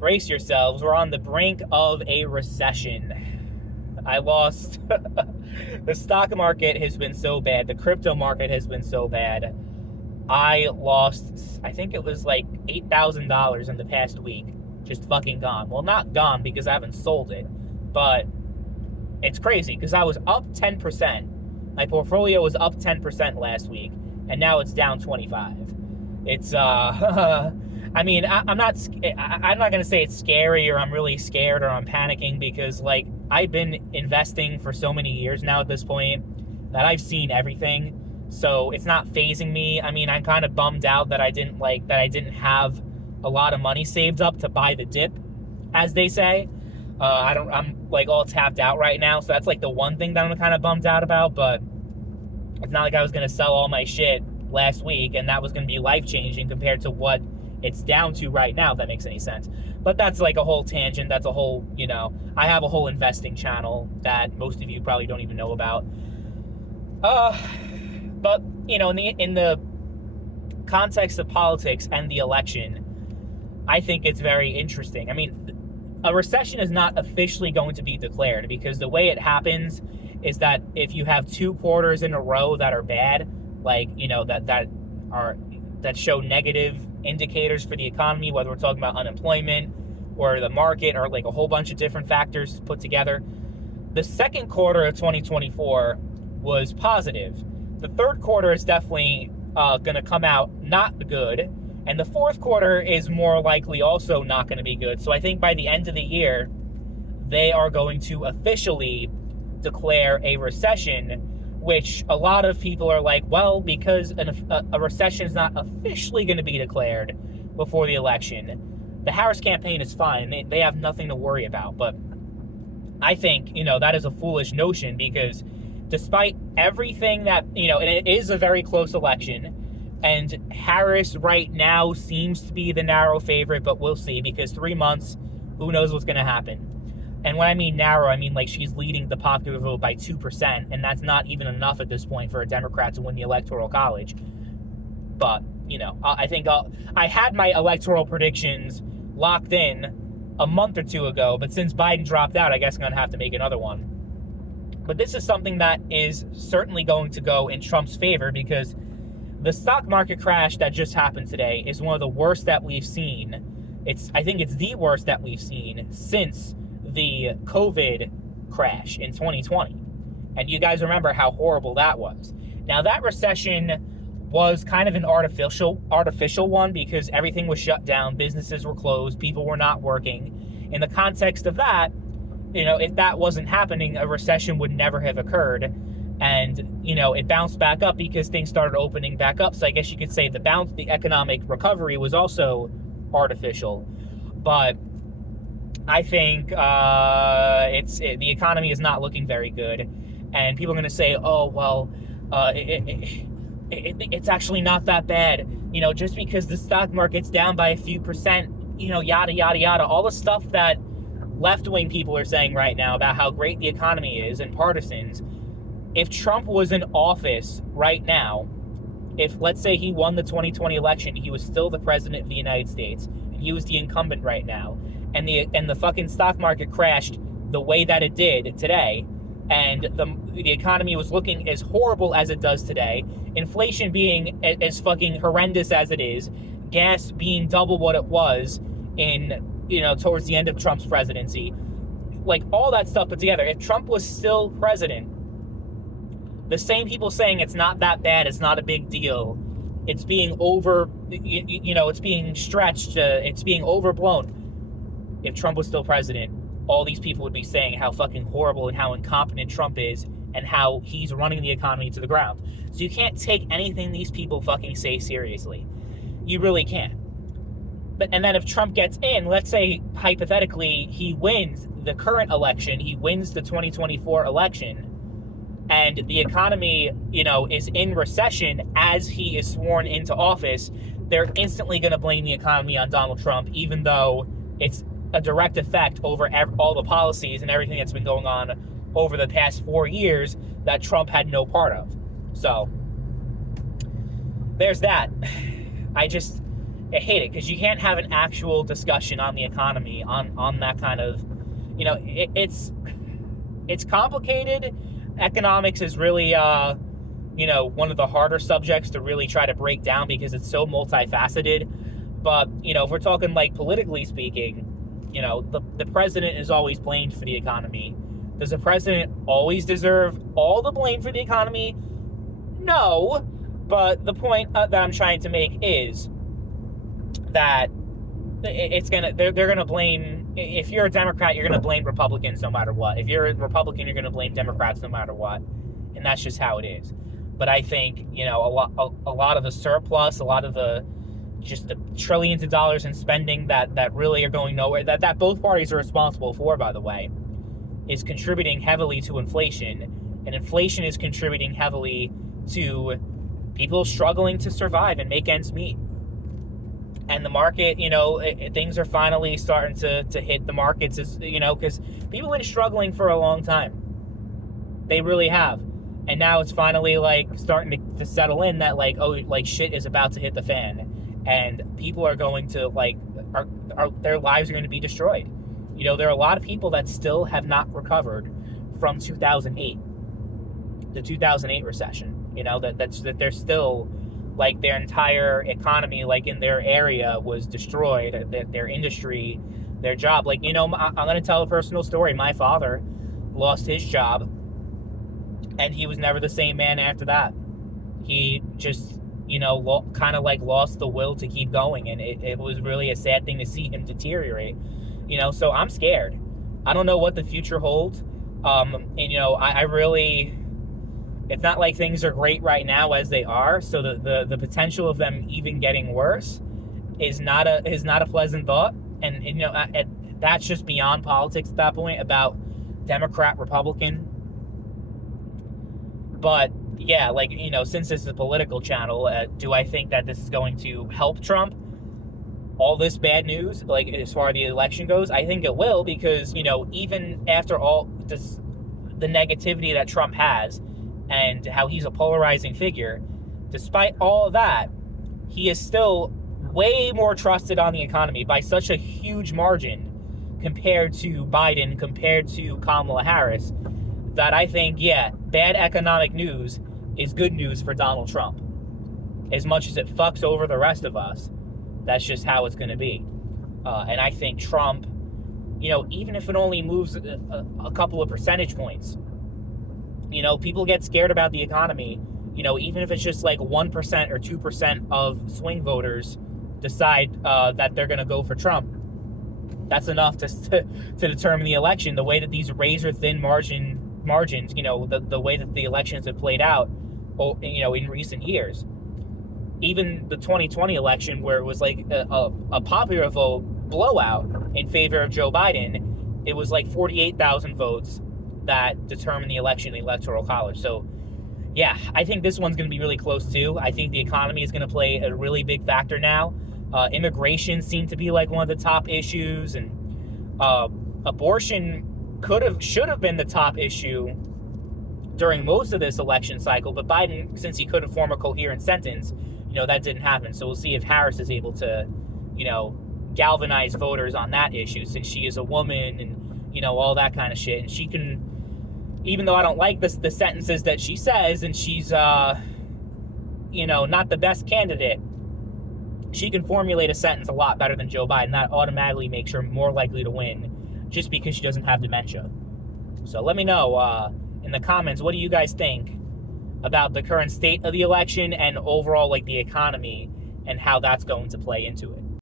brace yourselves. We're on the brink of a recession. I lost. The stock market has been so bad. The crypto market has been so bad. I lost, I think it was like $8,000 in the past week. Just fucking gone. Well, not gone because I haven't sold it, but it's crazy because I was up 10%. My portfolio was up 10% last week, and now it's down 25. It's I mean, I'm not gonna say it's scary or I'm really scared or I'm panicking because like I've been investing for so many years now at this point that I've seen everything. So it's not phasing me. I mean, I'm kind of bummed out that I didn't have a lot of money saved up to buy the dip, as they say. I'm like all tapped out right now, so that's like the one thing that I'm kind of bummed out about. But it's not like I was gonna sell all my shit last week and that was gonna be life changing compared to what it's down to right now, if that makes any sense. But that's like a whole tangent. That's a whole, I have a whole investing channel that most of you probably don't even know about. But in the context of politics and the election, I think it's very interesting. I mean, a recession is not officially going to be declared because the way it happens is that if you have 2 quarters in a row that are bad, like, that show negative indicators for the economy, whether we're talking about unemployment or the market or like a whole bunch of different factors put together. The second quarter of 2024 was positive. The third quarter is definitely going to come out not good. And the fourth quarter is more likely also not going to be good. So I think by the end of the year, they are going to officially declare a recession, which a lot of people are like, well, because a recession is not officially going to be declared before the election, the Harris campaign is fine. They have nothing to worry about. But I think, that is a foolish notion because despite everything that, and it is a very close election, and Harris right now seems to be the narrow favorite, but we'll see because 3 months, who knows what's going to happen. And when I mean narrow, I mean like she's leading the popular vote by 2%, and that's not even enough at this point for a Democrat to win the Electoral College. But, I think I had my electoral predictions locked in a month or two ago, but since Biden dropped out, I guess I'm going to have to make another one. But this is something that is certainly going to go in Trump's favor because the stock market crash that just happened today is one of the worst that we've seen. I think it's the worst that we've seen since the COVID crash in 2020. And you guys remember how horrible that was. Now, that recession was kind of an artificial one because everything was shut down, businesses were closed, people were not working. In the context of that, if that wasn't happening, a recession would never have occurred. And, it bounced back up because things started opening back up. So I guess you could say the economic recovery was also artificial. But I think the economy is not looking very good. And people are going to say, oh, well, it's actually not that bad. Just because the stock market's down by a few percent, yada, yada, yada. All the stuff that left-wing people are saying right now about how great the economy is and partisans. If Trump was in office right now, if let's say he won the 2020 election, he was still the president of the United States, and he was the incumbent right now, and the fucking stock market crashed the way that it did today, and the economy was looking as horrible as it does today, inflation being as fucking horrendous as it is, gas being double what it was in towards the end of Trump's presidency, like all that stuff put together, if Trump was still president, the same people saying it's not that bad, it's not a big deal, it's being it's being stretched, it's being overblown. If Trump was still president, all these people would be saying how fucking horrible and how incompetent Trump is and how he's running the economy to the ground. So you can't take anything these people fucking say seriously. You really can't. And then if Trump gets in, let's say hypothetically he wins the current election, he wins the 2024 election, and the economy, is in recession as he is sworn into office, they're instantly going to blame the economy on Donald Trump, even though it's a direct effect over all the policies and everything that's been going on over the past 4 years that Trump had no part of. So there's that. I hate it because you can't have an actual discussion on the economy on that kind of, it's complicated. Economics is really one of the harder subjects to really try to break down because it's so multifaceted. But if we're talking like politically speaking, the president is always blamed for the economy. Does the president always deserve all the blame for the economy? No, but the point that I'm trying to make is that they're gonna blame. If you're a Democrat, you're gonna blame Republicans no matter what. If you're a Republican, you're gonna blame Democrats no matter what, and that's just how it is. But I think a lot of the surplus, a lot of the trillions of dollars in spending that really are going nowhere, that both parties are responsible for, by the way, is contributing heavily to inflation, and inflation is contributing heavily to people struggling to survive and make ends meet. And the market, things are finally starting to hit the markets, because people have been struggling for a long time. They really have. And now it's finally starting to settle in that shit is about to hit the fan, and people are going to their lives are going to be destroyed. There are a lot of people that still have not recovered from 2008, the 2008 recession. That they're still their entire economy, in their area, was destroyed. Their industry, their job. I'm going to tell a personal story. My father lost his job, and he was never the same man after that. He just, lost the will to keep going, and it was really a sad thing to see him deteriorate. So I'm scared. I don't know what the future holds. I really, it's not like things are great right now as they are. So the potential of them even getting worse is not a pleasant thought. And that's just beyond politics at that point, about Democrat, Republican. But yeah, since this is a political channel, do I think that this is going to help Trump? All this bad news, as far as the election goes, I think it will, because, even after all this, the negativity that Trump has and how he's a polarizing figure, despite all of that, he is still way more trusted on the economy by such a huge margin compared to Biden, compared to Kamala Harris, that I think, bad economic news is good news for Donald Trump. As much as it fucks over the rest of us, that's just how it's going to be. And I think Trump, even if it only moves a couple of percentage points, people get scared about the economy. Even if it's just 1% or 2% of swing voters decide that they're going to go for Trump, that's enough to determine the election. The way that these razor thin margins, the way that the elections have played out, in recent years. Even the 2020 election, where it was a popular vote blowout in favor of Joe Biden, it was 48,000 votes that determined the election in the Electoral College. So, yeah, I think this one's going to be really close too. I think the economy is going to play a really big factor now. Immigration seemed to be one of the top issues, and abortion should have been the top issue during most of this election cycle. But Biden, since he couldn't form a coherent sentence, that didn't happen. So we'll see if Harris is able to, galvanize voters on that issue, since she is a woman and, all that kind of shit. And she can, even though I don't like the sentences that she says, and she's, not the best candidate, she can formulate a sentence a lot better than Joe Biden. That automatically makes her more likely to win, just because she doesn't have dementia. So let me know in the comments, what do you guys think about the current state of the election and overall the economy, and how that's going to play into it.